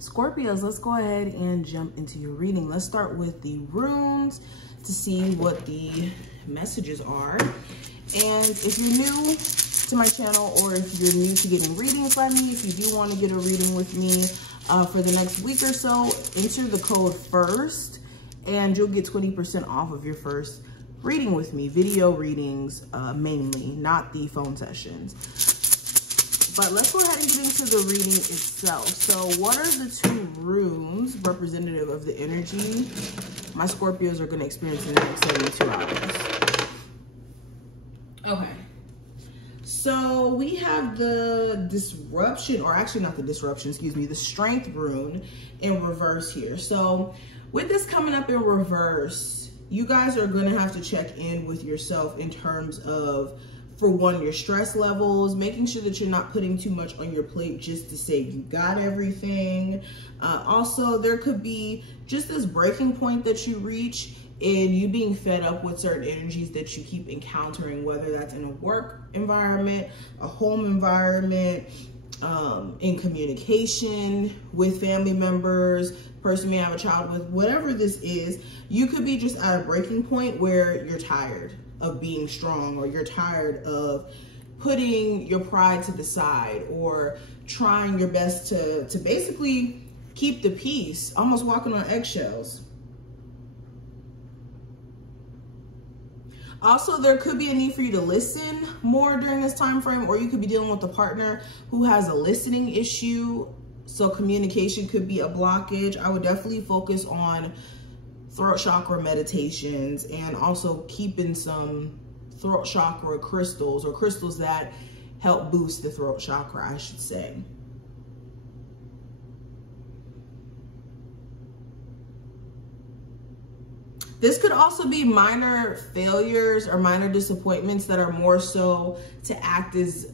Scorpios, let's go ahead and jump into your reading. Let's start with the runes to see what the messages are. And if you're new to my channel, or if you're new to getting readings by me, if you do want to get a reading with me for the next week or so, enter the code FIRST and you'll get 20% off of your first reading with me. Video readings mainly, not the phone sessions. But let's go ahead and get into the reading itself. So what are the two runes representative of the energy my Scorpios are going to experience in the next 72 hours? Okay. So we have the disruption, or actually not the disruption, excuse me, the strength rune in reverse here. So with this coming up in reverse, you guys are going to have to check in with yourself in terms of, for one, your stress levels, making sure that you're not putting too much on your plate just to say you got everything. Also, there could be just this breaking point that you reach in you being fed up with certain energies that you keep encountering, whether that's in a work environment, a home environment, in communication with family members, person you may have a child with, whatever this is, you could be just at a breaking point where you're tired of being strong, or you're tired of putting your pride to the side, or trying your best to basically keep the peace, almost walking on eggshells. Also, there could be a need for you to listen more during this time frame, or you could be dealing with a partner who has a listening issue. So communication could be a blockage. I would definitely focus on throat chakra meditations, and also keeping some throat chakra crystals, or crystals that help boost the throat chakra, I should say. This could also be minor failures or minor disappointments that are more so to act as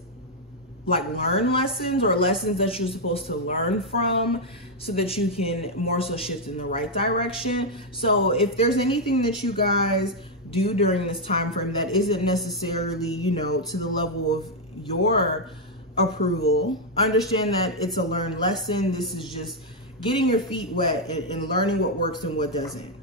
like learn lessons, or lessons that you're supposed to learn from, so that you can more so shift in the right direction. So if there's anything that you guys do during this time frame that isn't necessarily, you know, to the level of your approval, understand that it's a learned lesson. This is just getting your feet wet and learning what works and what doesn't.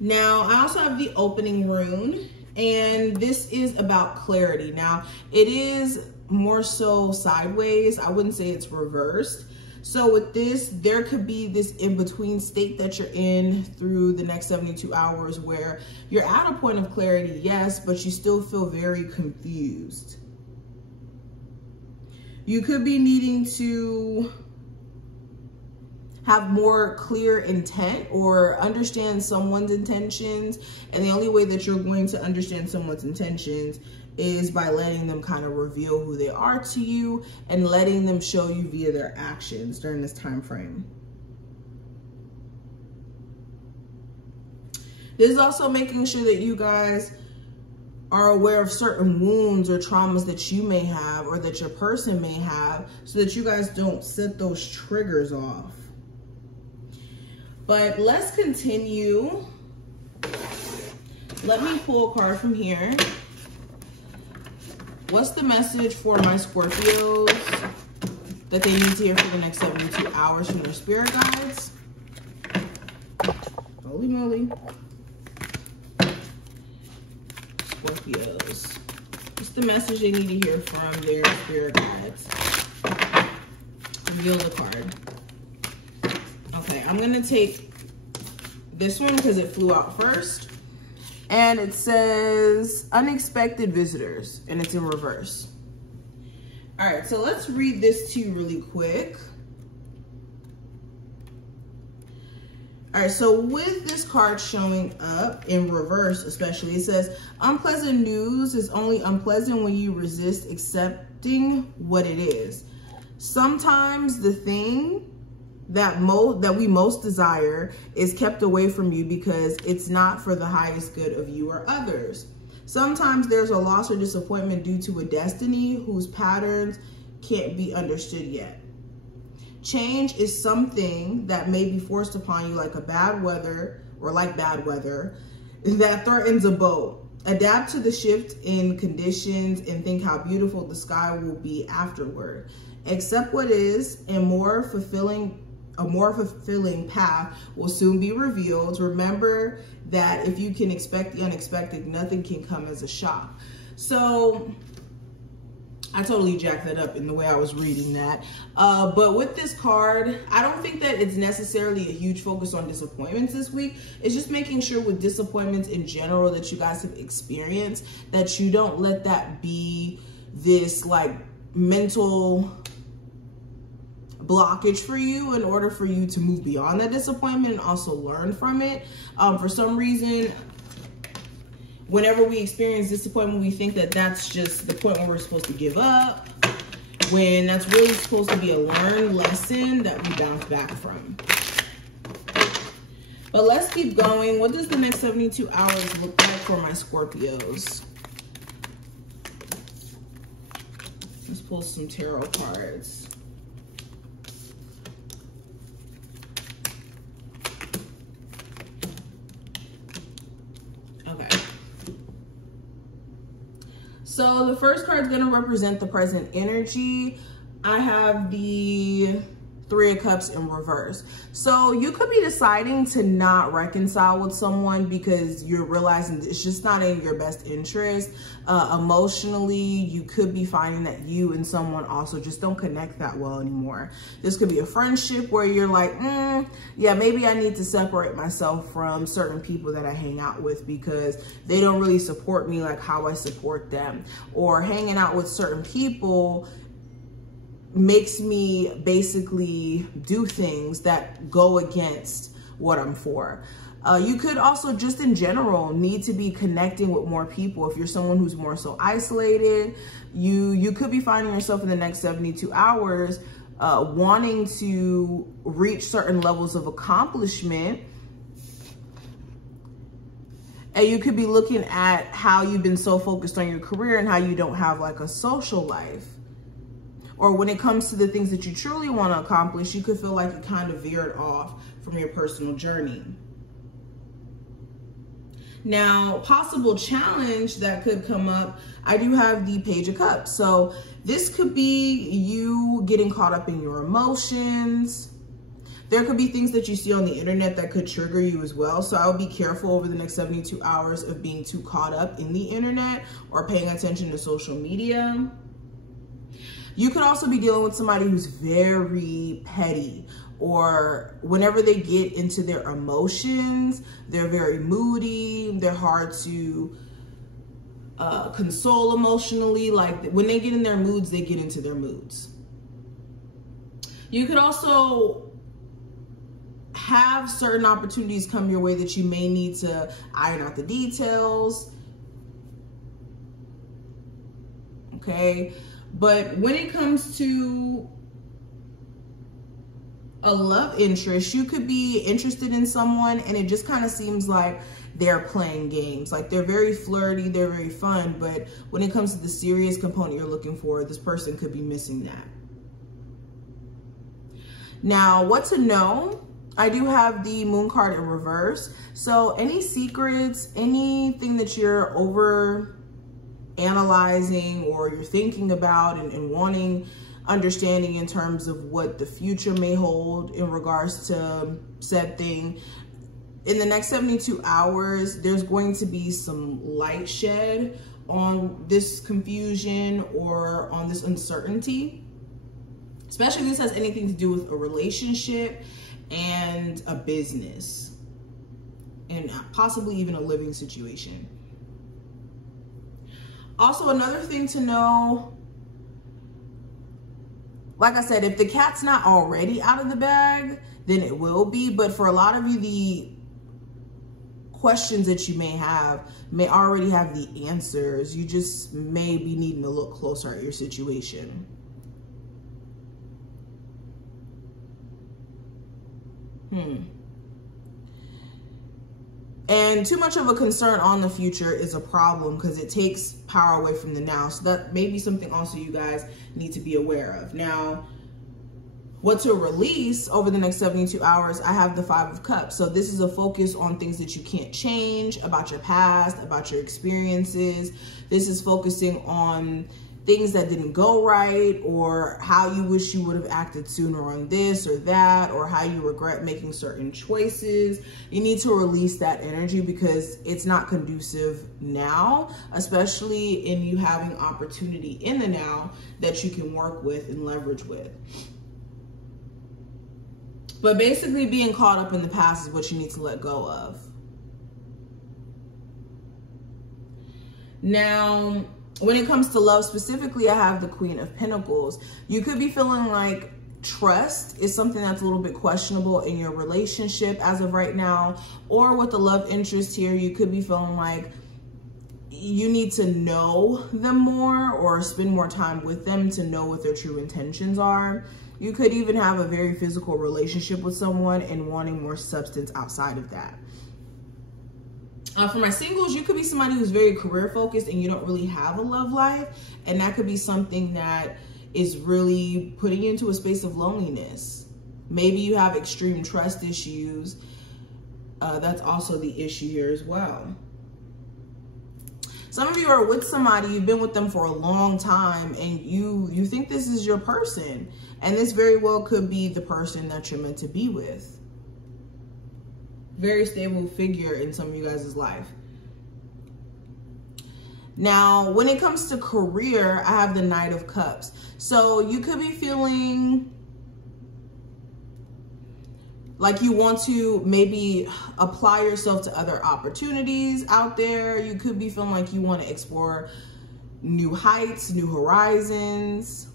Now, I also have the opening rune, and this is about clarity. Now, it is more so sideways. I wouldn't say it's reversed. So with this, there could be this in-between state that you're in through the next 72 hours where you're at a point of clarity, yes, but you still feel very confused. You could be needing to have more clear intent, or understand someone's intentions. And the only way that you're going to understand someone's intentions is by letting them kind of reveal who they are to you, and letting them show you via their actions during this time frame. This is also making sure that you guys are aware of certain wounds or traumas that you may have, or that your person may have, so that you guys don't set those triggers off. But let's continue. Let me pull a card from here. What's the message for my Scorpios that they need to hear for the next 72 hours from their spirit guides? Holy moly. Scorpios. What's the message they need to hear from their spirit guides? Reveal the card. Okay, I'm gonna take this one because it flew out first. And it says unexpected visitors, and it's in reverse. All right, so let's read this to you really quick. All right, so with this card showing up in reverse especially, it says unpleasant news is only unpleasant when you resist accepting what it is. Sometimes the thing that we most desire is kept away from you because it's not for the highest good of you or others. Sometimes there's a loss or disappointment due to a destiny whose patterns can't be understood yet. Change is something that may be forced upon you like bad weather that threatens a boat. Adapt to the shift in conditions and think how beautiful the sky will be afterward. Accept what is, and a more fulfilling path will soon be revealed. Remember that if you can expect the unexpected, nothing can come as a shock. So I totally jacked that up in the way I was reading that. But with this card, I don't think that it's necessarily a huge focus on disappointments this week. It's just making sure with disappointments in general that you guys have experienced, that you don't let that be this like mental blockage for you, in order for you to move beyond that disappointment and also learn from it. For some reason, whenever we experience disappointment, we think that that's just the point where we're supposed to give up, when that's really supposed to be a learned lesson that we bounce back from. But let's keep going. What does the next 72 hours look like for my Scorpios? Let's pull some tarot cards. So the first card is going to represent the present energy. I have the Three of Cups in reverse. So you could be deciding to not reconcile with someone because you're realizing it's just not in your best interest. Emotionally, you could be finding that you and someone also just don't connect that well anymore. This could be a friendship where you're like, yeah, maybe I need to separate myself from certain people that I hang out with because they don't really support me like how I support them. Or hanging out with certain people makes me basically do things that go against what I'm for. You could also just in general need to be connecting with more people. If you're someone who's more so isolated, you could be finding yourself in the next 72 hours wanting to reach certain levels of accomplishment. And you could be looking at how you've been so focused on your career and how you don't have like a social life. Or when it comes to the things that you truly want to accomplish, you could feel like it kind of veered off from your personal journey. Now, possible challenge that could come up, I do have the Page of Cups. So this could be you getting caught up in your emotions. There could be things that you see on the internet that could trigger you as well. So I would be careful over the next 72 hours of being too caught up in the internet or paying attention to social media. You could also be dealing with somebody who's very petty, or whenever they get into their emotions, they're very moody, they're hard to console emotionally. Like when they get in their moods, they get into their moods. You could also have certain opportunities come your way that you may need to iron out the details. Okay. But when it comes to a love interest, you could be interested in someone and it just kind of seems like they're playing games. Like they're very flirty, they're very fun, but when it comes to the serious component you're looking for, this person could be missing that. Now, what to know? I do have the Moon card in reverse. So any secrets, anything that you're over analyzing or you're thinking about and wanting understanding in terms of what the future may hold in regards to said thing, in the next 72 hours, there's going to be some light shed on this confusion or on this uncertainty, especially if this has anything to do with a relationship and a business and possibly even a living situation. Also, another thing to know, like I said, if the cat's not already out of the bag, then it will be. But for a lot of you, the questions that you may already have the answers. You just may be needing to look closer at your situation. And too much of a concern on the future is a problem because it takes power away from the now. So that may be something also you guys need to be aware of. Now, what to release over the next 72 hours, I have the Five of Cups. So this is a focus on things that you can't change, about your past, about your experiences. This is focusing on things that didn't go right, or how you wish you would have acted sooner on this or that, or how you regret making certain choices. You need to release that energy because it's not conducive now, especially in you having opportunity in the now that you can work with and leverage with. But basically being caught up in the past is what you need to let go of. Now, when it comes to love specifically, I have the Queen of Pentacles. You could be feeling like trust is something that's a little bit questionable in your relationship as of right now. Or with the love interest here, you could be feeling like you need to know them more or spend more time with them to know what their true intentions are. You could even have a very physical relationship with someone and wanting more substance outside of that. For my singles, you could be somebody who's very career focused and you don't really have a love life. And that could be something that is really putting you into a space of loneliness. Maybe you have extreme trust issues. That's also the issue here as well. Some of you are with somebody, you've been with them for a long time, and you think this is your person. And this very well could be the person that you're meant to be with. Very stable figure in some of you guys' life. Now, when it comes to career, I have the Knight of Cups. So you could be feeling like you want to maybe apply yourself to other opportunities out there. You could be feeling like you want to explore new heights, new horizons.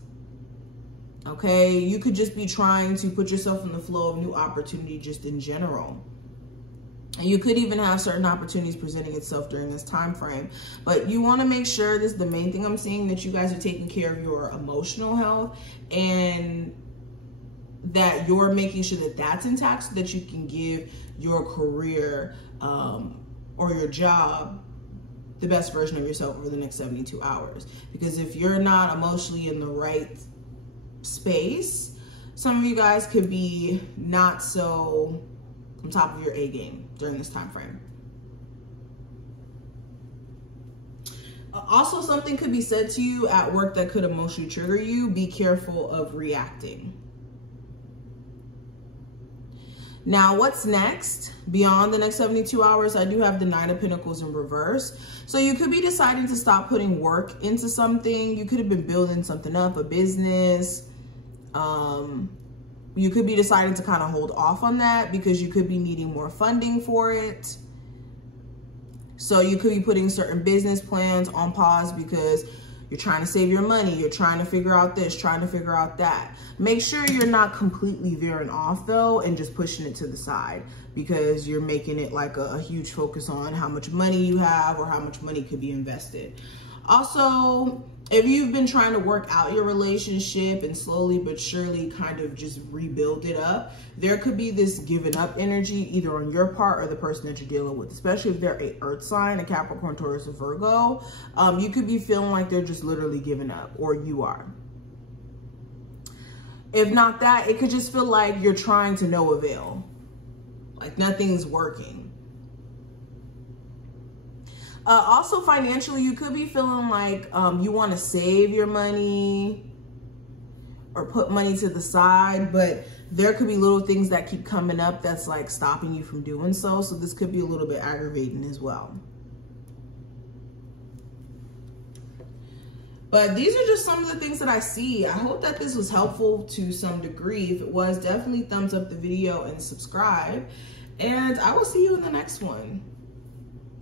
Okay, you could just be trying to put yourself in the flow of new opportunity just in general. And you could even have certain opportunities presenting itself during this time frame. But you want to make sure, this is the main thing I'm seeing, that you guys are taking care of your emotional health and that you're making sure that that's intact so that you can give your career or your job the best version of yourself over the next 72 hours. Because if you're not emotionally in the right space, some of you guys could be not so on top of your A game during this time frame. Also, something could be said to you at work that could emotionally trigger you. Be careful of reacting. Now, what's next? Beyond the next 72 hours, I do have the Knight of Pentacles in reverse. So you could be deciding to stop putting work into something. You could have been building something up, a business. You could be deciding to kind of hold off on that because you could be needing more funding for it. So you could be putting certain business plans on pause because you're trying to save your money. You're trying to figure out this, trying to figure out that. Make sure you're not completely veering off though and just pushing it to the side because you're making it like a huge focus on how much money you have or how much money could be invested. Also, if you've been trying to work out your relationship and slowly but surely kind of just rebuild it up, there could be this giving up energy either on your part or the person that you're dealing with, especially if they're a earth sign, a Capricorn, Taurus, or Virgo. You could be feeling like they're just literally giving up, or you are. If not that, it could just feel like you're trying to no avail, like nothing's working. Also financially, you could be feeling like you want to save your money or put money to the side, but there could be little things that keep coming up that's like stopping you from doing so. So this could be a little bit aggravating as well. But these are just some of the things that I see. I hope that this was helpful to some degree. If it was, definitely thumbs up the video and subscribe. And I will see you in the next one.